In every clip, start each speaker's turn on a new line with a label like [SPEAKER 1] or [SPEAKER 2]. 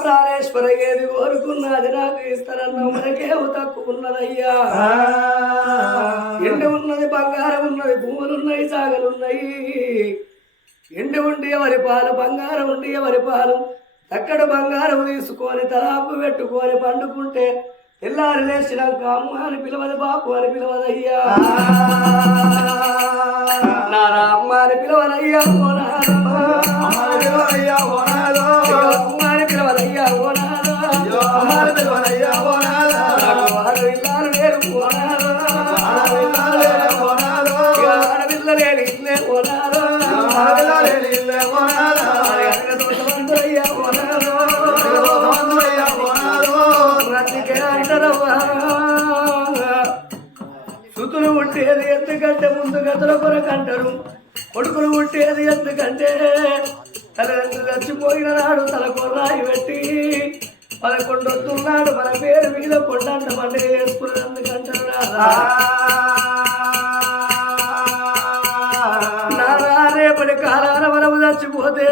[SPEAKER 1] ప్రాణేశ్వర ఏది కోరుకున్నది నాకు ఇస్తారన్న మనకేమో తక్కువ ఉన్నదయ్యా. ఎండ ఉన్నది బంగారం ఉన్నది భూములు ఉన్నాయి సాగలున్నాయి. ఎండ ఉండి ఎవరి పాలు బంగారం ఉండి ఎవరి పాలు? అక్కడ బంగారం తీసుకొని తలాపు పెట్టుకొని పండుకుంటే తెల్లారి లేచినాక అమ్మ అని పిలవదు బాపు అని పిలవదయ్యా. నా రామ్మ అని పిలవదయ్యా సుతులు పుట్టేది ఎందుకంటే ముందు గతుల కొరకు అంటారు. కొడుకులు పుట్టేది ఎందుకంటే తల్లిదండ్రులు చచ్చిపోయిన నాడు తల కొర్రాయి పెట్టి పదకొండొస్తున్నాడు మన పేరు మీద కొండంత పండుగ చేసుకున్నందుకంటారు నారా రేపటి కాలాన మనము చచ్చిపోతే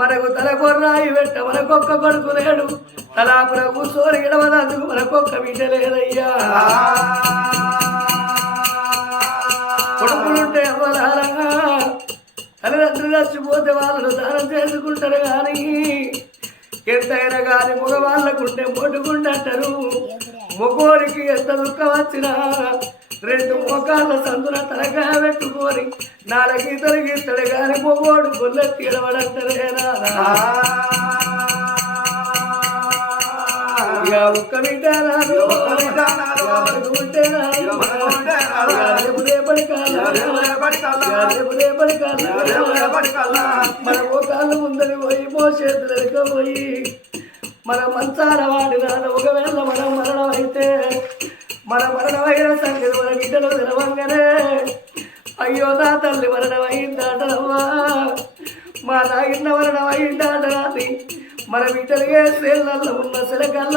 [SPEAKER 1] మనకు తల కొర్రాయి పెట్ట మనకొక్క కొడుకు లేడు. తలాపుర కూర్చొని ఇడవనందుకు మనకొక్క బిడ్డ లేదయ్యా. కొడుకులుంటే ఎవరాలంగా తల్లిదండ్రులు చచ్చిపోతే వాళ్ళను దానం చేసుకుంటారు కానీ ఎంతైనా కానీ మగవాళ్ళకుంటే మొట్టుకుంటారు మగోరికి ఎంత దుఃఖం వచ్చినా రెండు మొఖాల సందున తలకాయ పెట్టుకొని నాలుగు కానీ మొగోడు గొల్లెత్తి ఎడవడంటారేనా ఇక ఒక్క. మన మోకాళ్ళు ముందరి పోయి వెనుక పోయి మన మంచాల వాడిన ఒకవేళ వేళ్ళల్లో ఉన్న సెలకల్ల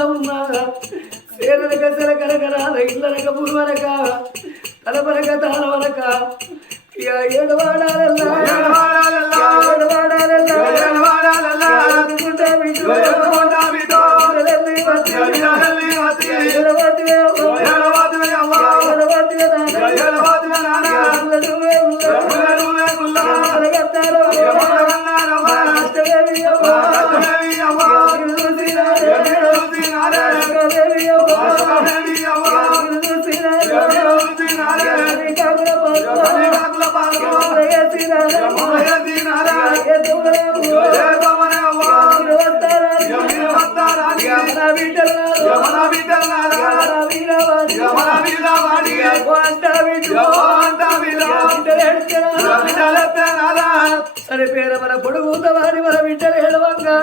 [SPEAKER 1] సరే పేర మన పొడుగుత వారి మన బిడ్డలు ఏడవంగా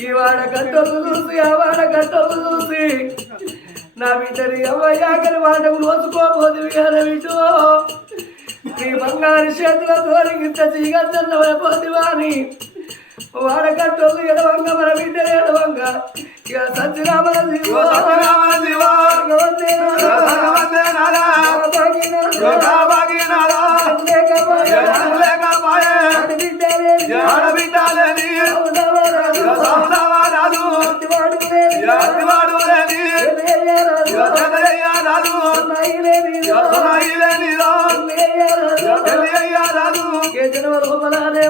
[SPEAKER 1] ఈ వాడ గంటలు చూసి ఆ వాడ గంటలు చూసి నా బిడ్డని అవ్వయ్యాకని వాడకు రోజుకోబోదు కదా నీ బంగారు చేతులతో ఇంత చీగద్దన్నపోతే వాని వాడ గట్టలు ఎడవంగ మన బిడ్డలు ఎడవంగ. ఇక సత్యరామన శివ లోపలనే పోనారా ఏ పాపం వేసినారో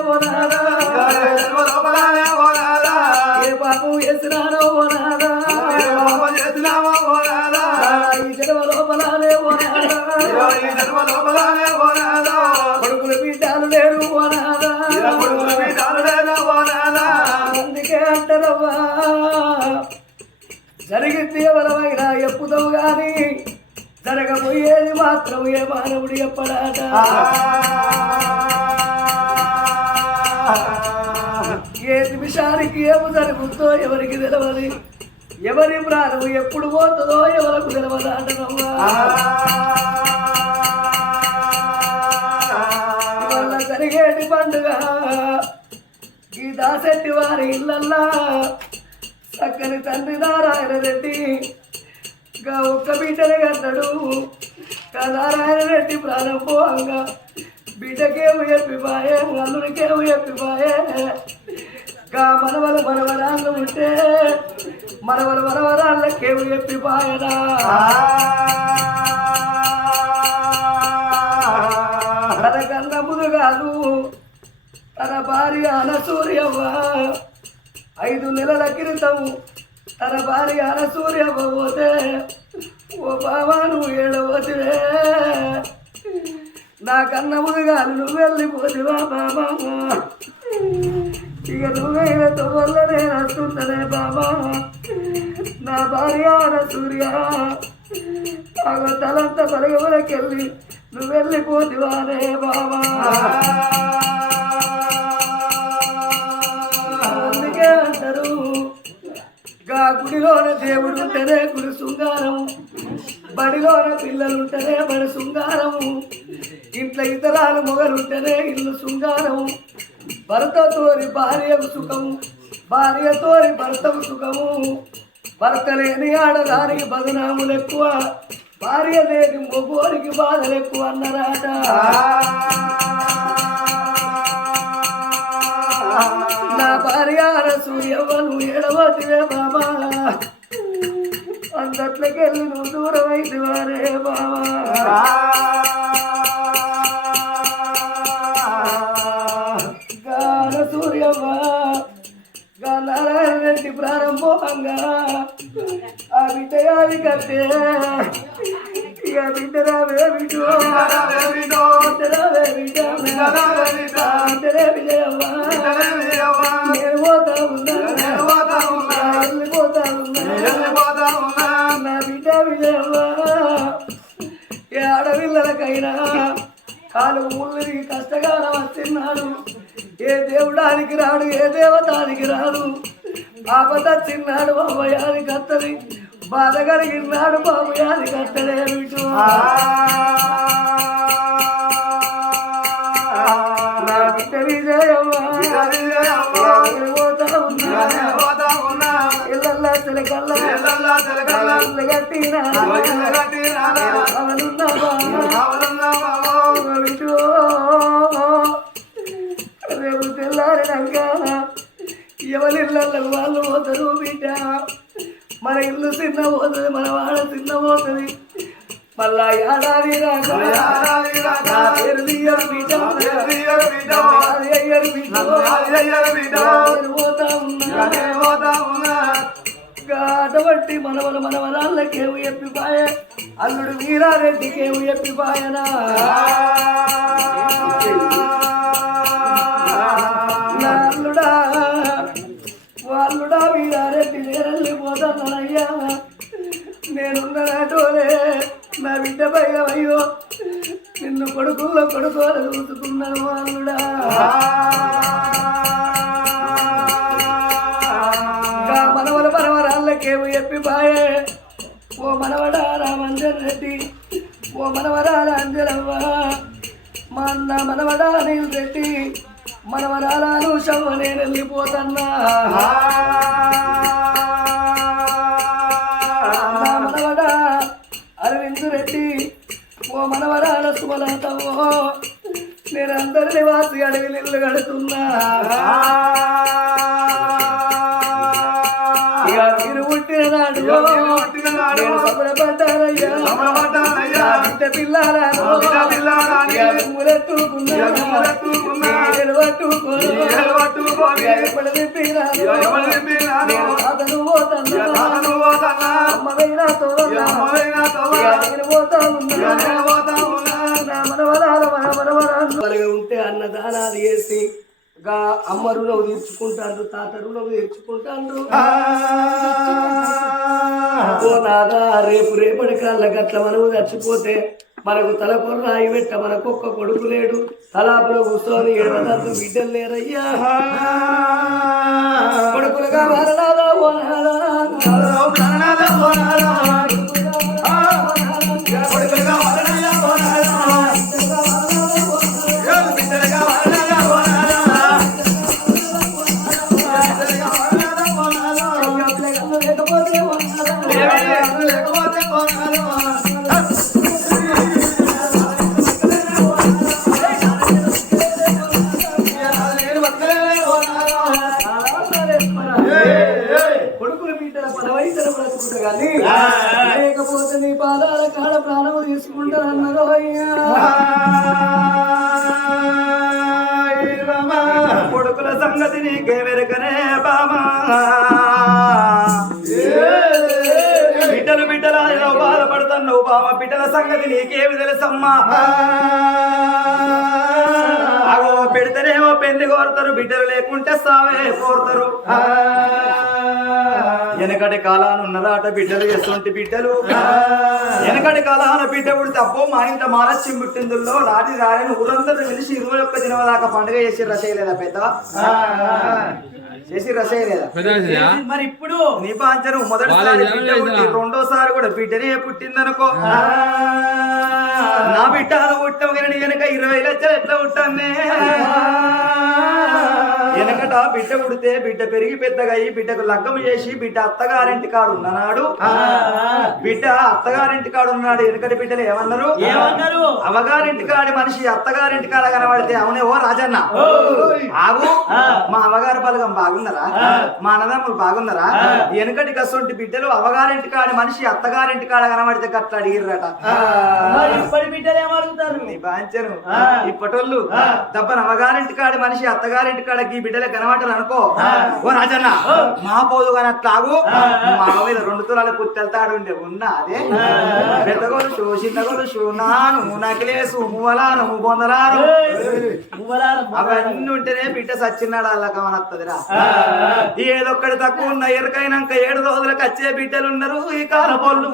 [SPEAKER 1] పోనారా ఈ జన్మ లోపలనే బిడ్డలు లేరు అందుకే అంటారవ్వా. జరిగింది ఎవరమైనా ఎప్పుదావు గాని జరగబోయేది మాత్రం ఏ మానవుడు ఎప్పడాట ఎవరికి ఏమి జరుగుతుందో ఎవరికి తెలవాలి ఎవరి ప్రాణం ఎప్పుడు పోతుందో ఎవరకు తెలవదు అంటున్నావా? జరిగేటి పండుగ. ఈ దాసెట్టి వారి ఇళ్ళల్లా చక్కని తండ్రి నారాయణ రెడ్డి ఇంకా ఒక్క బిడ్డనే కన్నాడు. నారాయణ రెడ్డి ప్రాణం పోగా బిడ్డకేమి చెప్పి బాయే అల్లుడికేమి చెప్పి బాయే గా మనవల మనవరాళ్ళు ఉంటే మనవల మనవరాళ్ళకేమో చెప్పిపాయనా తన కన్న ముదుగాను తన భార్య అనసూర్యవ్వ ఐదు నెలల క్రితం తన భార్య అనసూర్యవ్వ పోతే ఓ బాబా నువ్వు ఏడవతివే. నా కన్న ముదుగాను నువ్వు వెళ్ళిపోతివా బాబా ఇక నువ్వైన వల్ల నేను వస్తుందనే బాబా నా భార్య అనసూర్య ఆగో తలంత పలగవలకెళ్ళి నువ్వు వెళ్ళిపోతివానే బాబా అందుకే అంటారు గా గుడిలోన దేవుడు ఉంటేనే గుడి శృంగారం బడిలోన పిల్లలు ఉంటేనే బడి శృంగారము ఇంట్లో ఇతరాలు మొగలుంటేనే ఇల్లు శృంగారము భర్తతోని భార్యకు సుఖము భార్యతోని భర్తకు సుఖము. భర్త లేని ఆడదానికి బదనాములు ఎక్కువ భార్య లేని మొగోరికి బాధలు ఎక్కువ అన్నరాట. నా భార్య సూర్యవ్వను ఏడవటివే బాబా అందట్లకెళ్ళి నువ్వు దూరం అయితే వారే బాబా కట్టే ఇక బిడ్డరావే బిడ్డు బిడ్డ బిడ్డరే నేను పోతా ఉన్నా వెళ్ళిపోతా ఉన్నా నా బిడ్డ విజయవ్వ ఏ ఆడపిల్లలకైనా కాలు ముళ్ళకి కష్టకాలం వచ్చిన్నాడు ఏ దేవుడానికి రాడు ఏ దేవతానికి రాడు ఆపద చిన్నాడు బాబయానికి అత్తది బాధ కలిగినాడు విజయవ్వ పోతా ఉన్నా. ఇళ్ళల్లా చిలకల్లా. ఇళ్ళ కట్టినా. మన ఇల్లు చిన్న పోతుంది మన వాడ చిన్న పోతుంది మళ్ళా ఏడాది నా పేరు నేను పోతా ఉన్నా. అటువంటి మనవల మనవరాళ్ళకేవు ఎప్పిపాయ అల్లుడు వీరారెడ్డికేవు ఎప్పిపాయనా వాళ్ళుడా వీరారెడ్డి నేరెళ్ళిపోతానయ్యా నేనున్న నాటోలే నా బిడ్డ పైన అయ్యో. నిన్ను కొడుకుల్లో కొడుకోలు చూసుకున్నాను వాళ్ళుడా మనవల మనవరాళ్ళకేమో చెప్పి బాయే. ఓ మనవడా రామంజన్ రెడ్డి. ఓ మనవరాల అంజలవ్వ మా అన్న మనవడా నీళ్ళు రెడ్డి. మనవరాలను శవ నేను వెళ్ళిపోతన్నా. మనవడా అరవింద్ రెడ్డి ఓ మనవరాల సుమలతవో నేనందరి నివాసి అడవి నిల్లు కడుతున్నా. పుట్టిన నాడు నేను పట్టుకోను ఎప్పుడు తిప్పిరాను తోడన్నా పోతా ఉన్నా నా మన మనవరాలు ఉంటే అన్నదానాలు చేసి గా అమ్మ రుణం తీర్చుకుంటాడు తాత రుణం తీర్చుకుంటాడు ఓ నాదా రేపు రేపటి కాళ్ళ గట్ల మనము చచ్చిపోతే మనకు తలకొర రాయి పెట్ట మనకు ఒక్క కొడుకు లేడు. తలాపులో కూర్చొని ఏడవద్దు బిడ్డలు లేరయ్యా. కొడుకులుగా మరణాదా ఓ నాదా.
[SPEAKER 2] గాని
[SPEAKER 1] లేకపోతే నీ పాదాల కాడ ప్రాణం తీసుకుంటానన్నారు అయ్యా.
[SPEAKER 2] కొడుకుల సంగతి నీకే వెరకనే బామా. బిడ్డలు బిడ్డలా నువ్వు బాధపడుతున్నావు బామ. బిడ్డల సంగతి నీకేమి తెలుసమ్మా? అగో పెడితేనేమో పెళ్ళి కోరుతారు బిడ్డలు లేకుంటే సావే కోరుతారు. వెనకటి కాలాన ఉన్నదాట బిడ్డలు ఎటువంటి బిడ్డలు. వెనకటి కాలాన బిడ్డ పుడితే అబ్బో మా ఇంట మాలస్యం పుట్టిందుల్లో రాటి రాయని ఊరందరూ పిలిచి ఇరవై ఒక్క దినం దాకా పండుగ చేసి రసేయలేదా పెద్ద? చేసి రసేయలేదా
[SPEAKER 3] మరి ఇప్పుడు?
[SPEAKER 2] నీ పాంచరు మొదటిసారి బిడ్డ పుట్టి? రెండోసారి కూడా బిడ్డనే పుట్టిందనుకో. నా బిడ్డ పుట్టం కానీ వెనక ఇరవై లక్షలు ఎట్లా పుట్టానే వెనకట బిడ్డ పుడితే బిడ్డ పెరిగి పెద్దగా అయ్యి బిడ్డకు లగ్గం చేసి బిడ్డ అత్తగారింటి కాడు ఉన్ననాడు. బిడ్డ అత్తగారింటి కాడు ఉన్నాడు వెనకటి బిడ్డలు ఏమన్నారు?
[SPEAKER 3] ఏమన్నారు?
[SPEAKER 2] అవగారింటి కాడి మనిషి అత్తగారింటి కాడ కనబడితే అవునే ఓ రాజన్న. ఆగు. మా అవగారి బలగం బాగున్నారా? మా అన్నదమ్ములు బాగున్నారా? వెనకటి కసొంటి బిడ్డలు అవగారింటి కాడి మనిషి అత్తగారింటి కాడ కనబడితే గట్ల అడిగిర్రట.
[SPEAKER 3] ఇప్పటి బిడ్డలు ఏమడుగుతారు
[SPEAKER 2] నీ బాంచను. ఇప్పటోళ్ళు దబ్బన అవగారింటి కాడి మనిషి అత్తగారింటి కాడకి బిడ్డలే కనబడాలి అనుకో. ఓ రాజన్న మా పోదు కానీ అట్లాగు మా మీద రెండు తులాల పుత్తెళ్తాడు ఉండే ఉన్నా అదే. పెద్దగోలు షో చిన్నగోలు షో నాను నకిలేసు మువ్వలాను బొందలాను అవన్నీ ఉంటేనే బిడ్డ సచ్చినాడు అలా కమనత్తదిరా ఏదొక్కడి తక్కువ ఉన్న ఎరకైనాక ఏడు రోజులకు వచ్చే బిడ్డలు ఉన్నారు ఈ కాల పొల్లు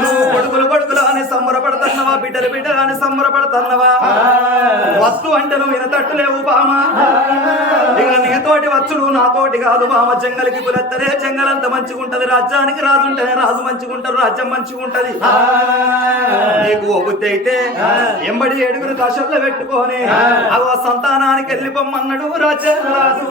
[SPEAKER 2] నువ్వు కొడుకులు కొడుకులు అని సంబరపడుతున్నావా? బిడ్డలు బిడ్డలు అని సంబరపడుతున్నావా వస్తు అంటే నువ్వు వినతట్టు లేవు బామా. ఇక నీతోటి వచ్చుడు నాతోటి కాదు బామ. జంగలికి పులెత్తరే జంగలంత మంచిగుంటది రాజ్యానికి రాజు ఉంటేనే రాజు మంచిగుంటారు రాజ్యం మంచిగుంటది నీకు ఒబుద్ధి అయితే ఎంబడి ఏడుగురు దశల్లో పెట్టుకొని అగో సంతానానికి వెళ్ళిపోమ్మన్నాడు రాజ్య రాజు.